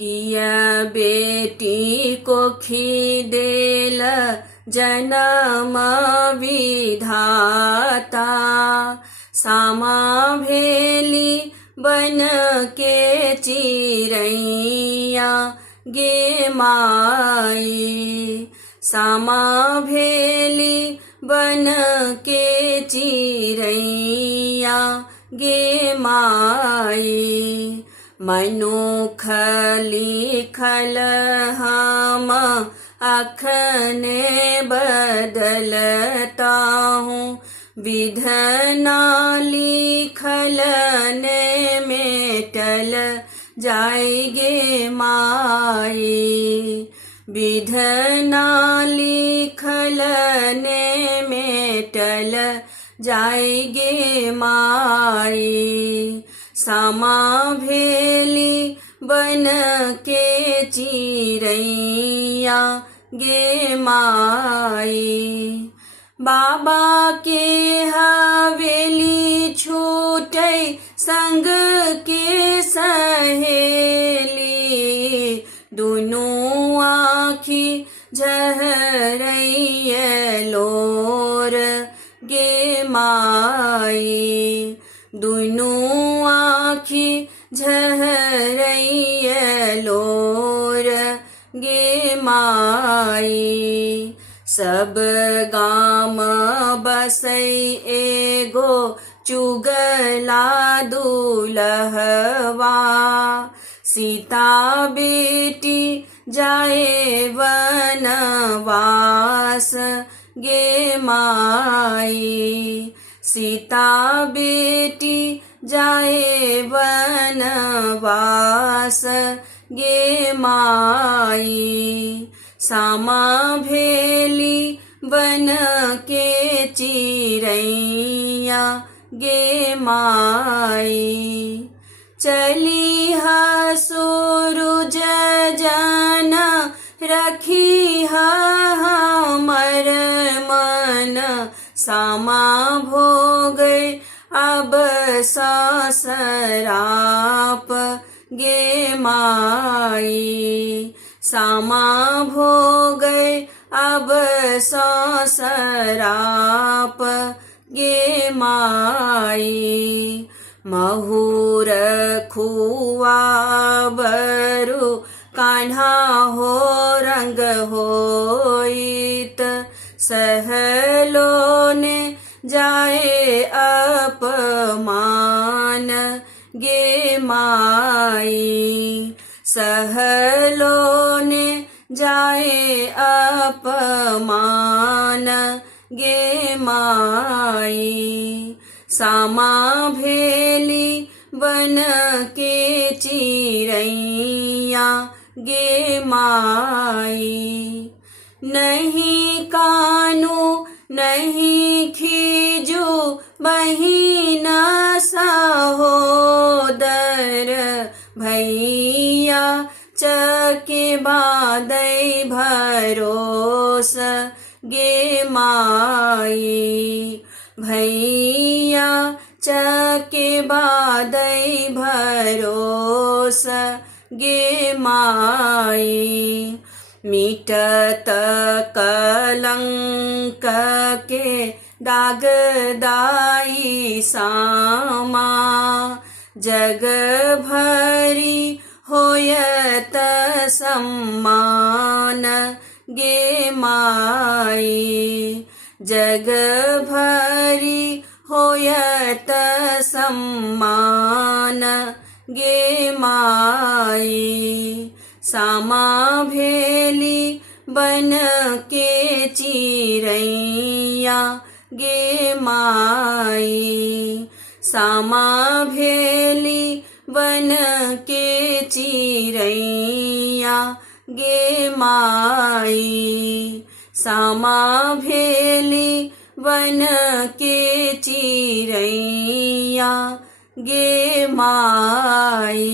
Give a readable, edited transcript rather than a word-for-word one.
किया बेटी को खिदेल जन्म विधाता, सामा भेली बन के चिरैया गे माई, सामा भेली बन के चिरैया गे माई। मनुख लिखल हम अखने बदलता हूँ, विधना लिखल ने मेटल जाएगे माई, विधना लिखल ने मेटल जाएगे माई। सामा भेली बन के चिरैया गे माई, बाबा के हवेली छूटे संग के सहेली, दुनू आँखी झहरैये लोर गे माई, दुनू आँखी झहरैये लोर गे माई। सब गाम बसै एगो चुगला दुलहवा, सीता बेटी जाए वनवास गे माई, सीता बेटी जाए वनवास गे माई। सामा भेली बन के चिरैया गे माई, चली सूरज जन रखी हमर मन, सामा भोग अब ससराप गे माई, सामा भोग अब ससराप गे माई। महुर खुआ बरु कान्हा हो रंग होइत, सहलो ने जाए अपमान गे माई, सहलो ने जाए अपमान गे माई। सामा भेली बन के चिरैया गे माई, नहीं कानू नहीं खीजू बहिन सहोदर, भैया चके बादै भरोस गे माई, भैया चके बादै भरोस गे माई। मिटत कलंक के दागदाई सामा, जग भरी होयत सम्मान गे माई, जग भरी होयत सम्मान गे माई। सामा भेली बन के चिरैया गे माई, सामा भेली बन के चिरैया गे माई, सामा भेली बन के चिरैया गे माई।